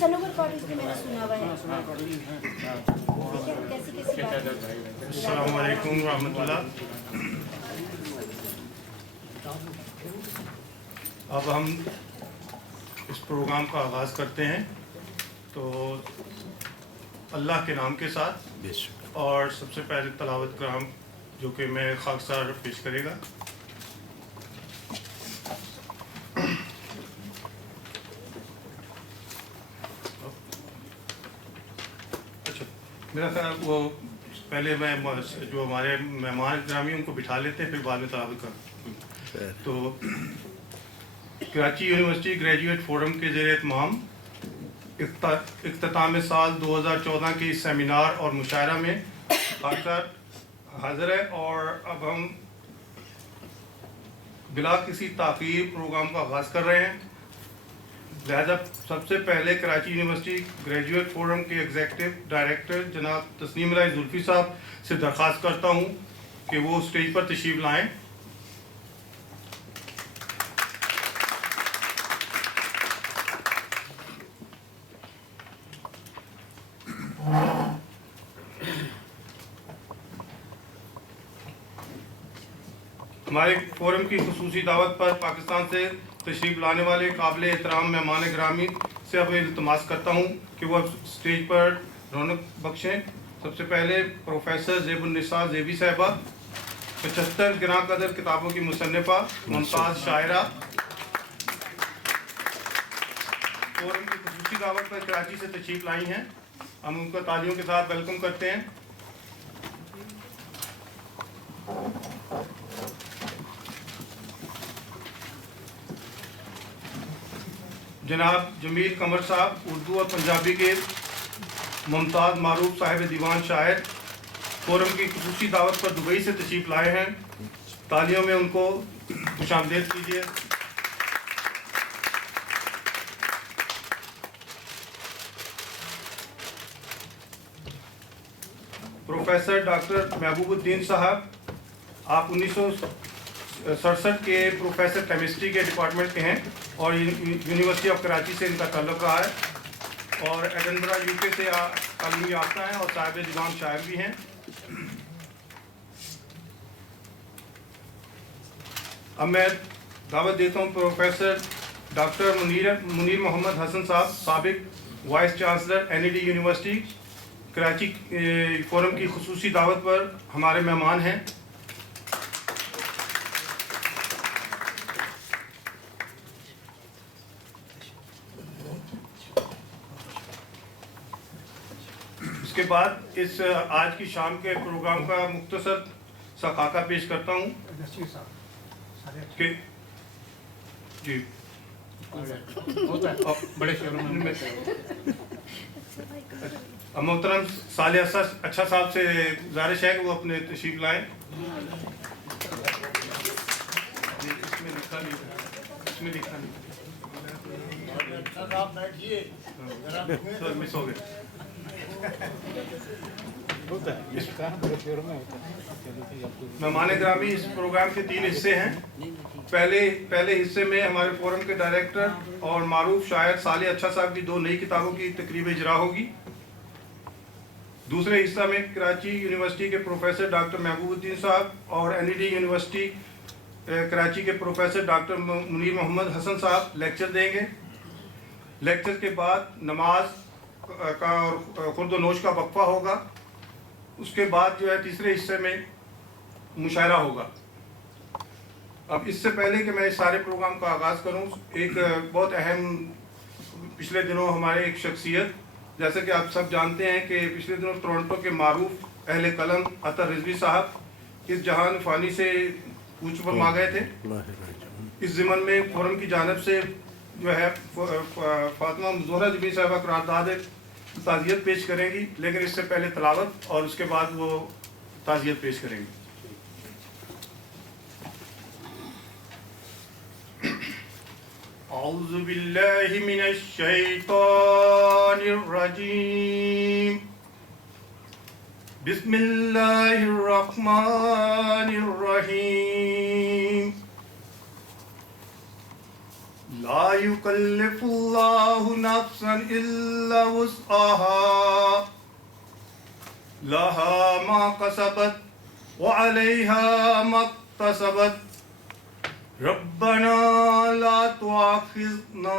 सनोवर college भी मैंने सुना हुआ है। कैसी कैसी बात है? अस्सलाम वालेकुम रहमतुल्लाह। अब हम इस प्रोग्राम का आगाज़ करते हैं तो अल्लाह के नाम के साथ, और सबसे पहले तलावत कराम जो कि मैं खाकसार पेश करेगा। अच्छा, मेरा ख्याल वो पहले मैं जो हमारे मेहमान ग्रामी उनको बिठा लेते हैं, फिर बाद में तलावत कर। तो कराची यूनिवर्सिटी ग्रेजुएट फोरम के ज़ेर एहतमाम इख्तिताम साल 2014 के इस सेमिनार और मुशायरा में खासकर हाज़िर है, और अब हम बिला किसी ताख़ीर प्रोग्राम का आगाज़ कर रहे हैं। लिहाजा सबसे पहले कराची यूनिवर्सिटी ग्रेजुएट फोरम के एग्जीक्यूटिव डायरेक्टर जनाब तस्नीम राय जुल्फ़ी साहब से दरख्वास्त करता हूँ कि वो स्टेज पर तशरीफ़ लाएँ। हमारे फोरम की खुसूसी दावत पर पाकिस्तान से तशरीफ़ लाने वाले काबिल एहतराम मेहमान ग्रामी से अब इल्तमास करता हूँ कि वह स्टेज पर रौनक बख्शें। सबसे पहले प्रोफेसर ज़ेबुन्निसा ज़ेबी साहिबा, 75 गिरां कदर किताबों की मुसन्निफ़ा, मुमताज़ शायरा, फोरम की खुसूसी दावत पर कराची से तशरीफ़ लाई हैं। हम उनका तालियों के साथ वेलकम करते हैं। जनाब जमील कमर साहब, उर्दू और पंजाबी के मुमताज़ मारूफ साहिब दीवान शायर, फोरम की खुसूसी दावत पर दुबई से तशरीफ़ लाए हैं। तालियों में उनको खुशामदीद कीजिए। प्रोफेसर डॉक्टर महबूबुद्दीन साहब, आप 1967 के प्रोफेसर केमिस्ट्री के डिपार्टमेंट के हैं और यूनिवर्सिटी ऑफ कराची से इनका ताल्लुक़ रहा है, और एडनबरा यूके से तालीम याफ्ता हैं और साहिब दीवान शायर भी हैं। अब मैं दावत देता हूँ प्रोफेसर डॉक्टर मुनीर मोहम्मद हसन साहब, साबिक vice chancellor NED university Karachi, forum की खुसूसी दावत पर हमारे मेहमान हैं। इसके बाद इस आज की शाम के प्रोग्राम का मुख्तसर सा खाका पेश करता हूँ कि जी बड़े शहरों में मोहतरम साले अच्छा साहब से गुजारिश है कि वो अपने तशरीफ़ लाएँ। इसमें लिखा नहीं मिस हो गए। मेहमान ग्रामी, इस प्रोग्राम के 3 हिस्से हैं। पहले हिस्से में हमारे फोरम के डायरेक्टर और मारूफ शायर साले अच्छा साहब की 2 नई किताबों की तकरीब इजरा होगी। दूसरे हिस्सा में कराची यूनिवर्सिटी के प्रोफेसर डॉक्टर महबूबुद्दीन साहब और NED यूनिवर्सिटी कराची के प्रोफेसर डॉक्टर मुनीर मोहम्मद हसन साहब लेक्चर देंगे। लेक्चर के बाद नमाज का और खुर्द नोश का वक्फा होगा। उसके बाद जो है तीसरे हिस्से में मुशायरा होगा। अब इससे पहले कि मैं इस सारे प्रोग्राम का आगाज़ करूं, एक बहुत अहम पिछले दिनों हमारे एक शख्सियत, जैसे कि आप सब जानते हैं कि पिछले दिनों टोरंटो के मारूफ अहले कलम अतर रिजवी साहब इस जहान फ़ानी से कूच फरमा गए थे। इस ज़िमन में फोरम की जानिब से जो है फातिमा ज़ोहरा ज़बी साहिबा करारदाद ताज़ियत पेश करेंगी, लेकिन इससे पहले तलावत और उसके बाद वो ताज़ियत पेश करेंगी। औज़ु बिल्लाहि मिनश शैतानिर रजीम, बिस्मिल्लाहिर रहमानिर रहीम। لا يكلف الله نفسا إلا وسعها لها ما كسبت وعليها ما اكتسبت ربنا لا تؤاخذنا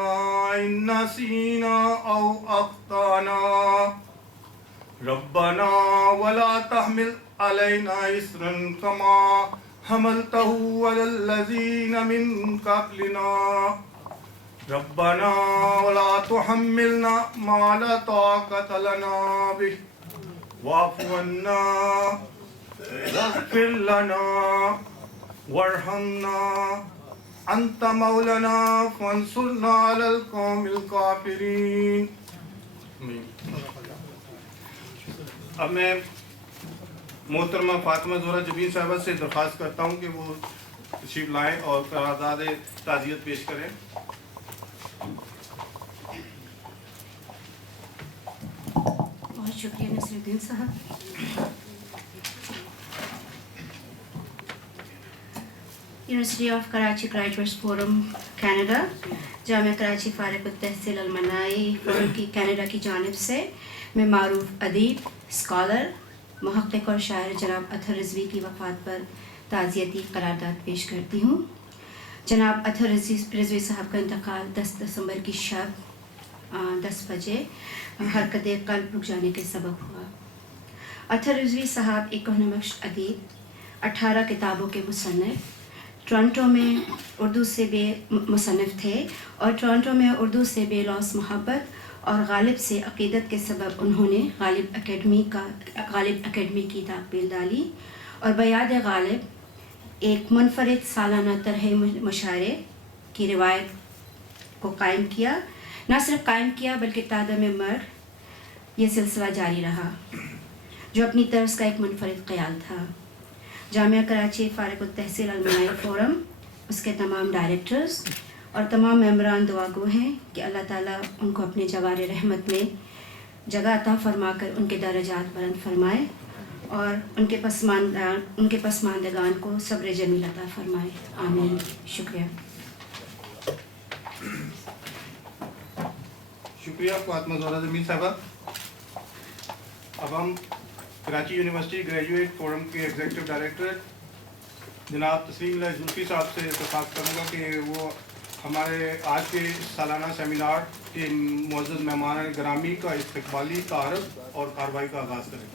إن نسينا أو أخطأنا ربنا ولا تحمل علينا إصرا كما حملته على الذين من قبلنا ربنا ولا تحملنا ما لا طاقة لنا به واعف عنا واغفر لنا وارحمنا أنت مولانا فانصرنا على القوم الكافرين. اب میں محترمہ فاطمہ زہرا جبین صاحبہ سے درخواست کرتا ہوں کہ وہ تشریف لائیں اور قرارداد تعزیت پیش کریں. بہت شکریہ Naseer Uddin sahab. University of Karachi graduates forum Canada جامعہ کراچی فارغ التحصیل المنائی فورم کی کینیڈا کی جانب سے میں معروف ادیب، اسکالر، محقق اور شاعر جناب اطہر رضوی کی وفات پر تعزیتی قرارداد پیش کرتی ہوں. جناب اطہر رضوی صاحب کا انتقال 10 دسمبر کی شب 10 بجے حرکت قلب رک جانے کے سبب ہوا. اطہر رضوی صاحب ایک کہنمبخش ادیب، 18 کتابوں کے مصنف، ٹورنٹو میں اردو سے بے مصنف تھے اور ٹورنٹو میں اردو سے بے لوث محبت اور غالب سے عقیدت کے سبب انہوں نے غالب اکیڈمی کی تقبیل ڈالی اور بیاد غالب ایک منفرد سالانہ طرح مشاعرے کی روایت کو قائم کیا. نہ صرف قائم کیا بلکہ تادم مرگ یہ سلسلہ جاری رہا جو اپنی طرز کا ایک منفرد خیال تھا. جامعہ کراچی فارغ التحصیل المنائی فورم، اس کے تمام ڈائریکٹرز اور تمام ممبران دعا گو ہیں کہ اللہ تعالیٰ ان کو اپنے جوار رحمت میں جگہ عطا فرما کر ان کے درجات بلند فرمائے اور ان کے پسماندگان کو صبر جمیل عطا فرمائے. آمین. شکریہ. شکریہ فاطمہ زہرا جبین صاحبہ. اب ہم کراچی یونیورسٹی گریجویٹ فورم کے ایگزیکٹو ڈائریکٹر جناب تسلیم اللہ زلفی صاحب سے درخواست کروں گا کہ وہ ہمارے آج کے سالانہ سیمینار کے معزز مہمان گرامی کا استقبالی تعارف اور کارروائی کا آغاز کریں.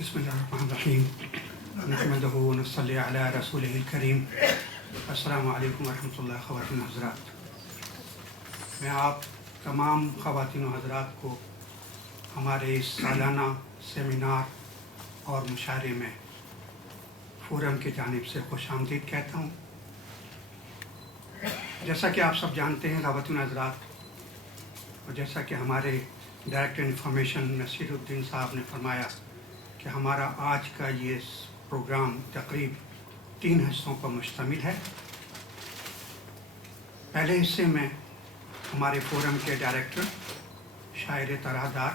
بسم اللہ الرحمن الرحیم نحمدہ ونصلی علی رسولہ الکریم. السلام علیکم ورحمۃ اللہ. خواتین و حضرات، میں آپ تمام خواتین و حضرات کو ہمارے اس سالانہ سیمینار اور مشاعرے میں فورم کی جانب سے خوش آمدید کہتا ہوں. جیسا کہ آپ سب جانتے ہیں خواتین و حضرات، اور جیسا کہ ہمارے ڈائریکٹر انفارمیشن نصیر الدین صاحب نے فرمایا کہ ہمارا آج کا یہ پروگرام تقریب 3 حصوں پر مشتمل ہے. پہلے حصے میں ہمارے فورم کے ڈائریکٹر، شاعر طرحدار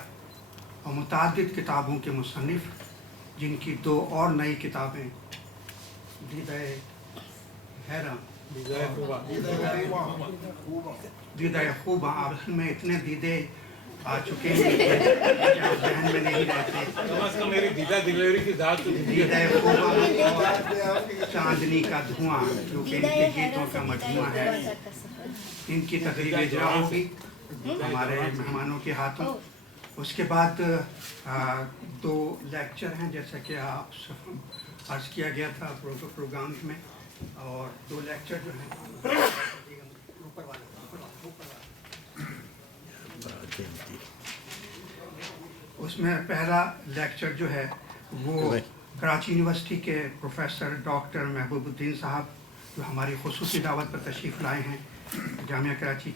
اور متعدد کتابوں کے مصنف، جن کی 2 اور نئی کتابیں دیدہ حیران، دیدہ خوبہ، آپ میں اتنے دیدے آ چکے ہیں کہ ذہن میں نہیں رہتے. دیدہ خوبہ اور چاندنی کا دھواں جو کہ ان کے گیتوں کا مجموعہ ہے، ان کی تقریب اجرا ہوگی ہمارے مہمانوں کے ہاتھوں. اس کے بعد 2 لیکچر ہیں جیسا کہ آپ سب عرض کیا گیا تھا پروگرام میں، اور 2 لیکچر جو ہیں اس میں پہلا لیکچر جو ہے وہ کراچی یونیورسٹی کے پروفیسر ڈاکٹر محبوب الدین صاحب جو ہماری خصوصی دعوت پر تشریف لائے ہیں، جامعہ کراچی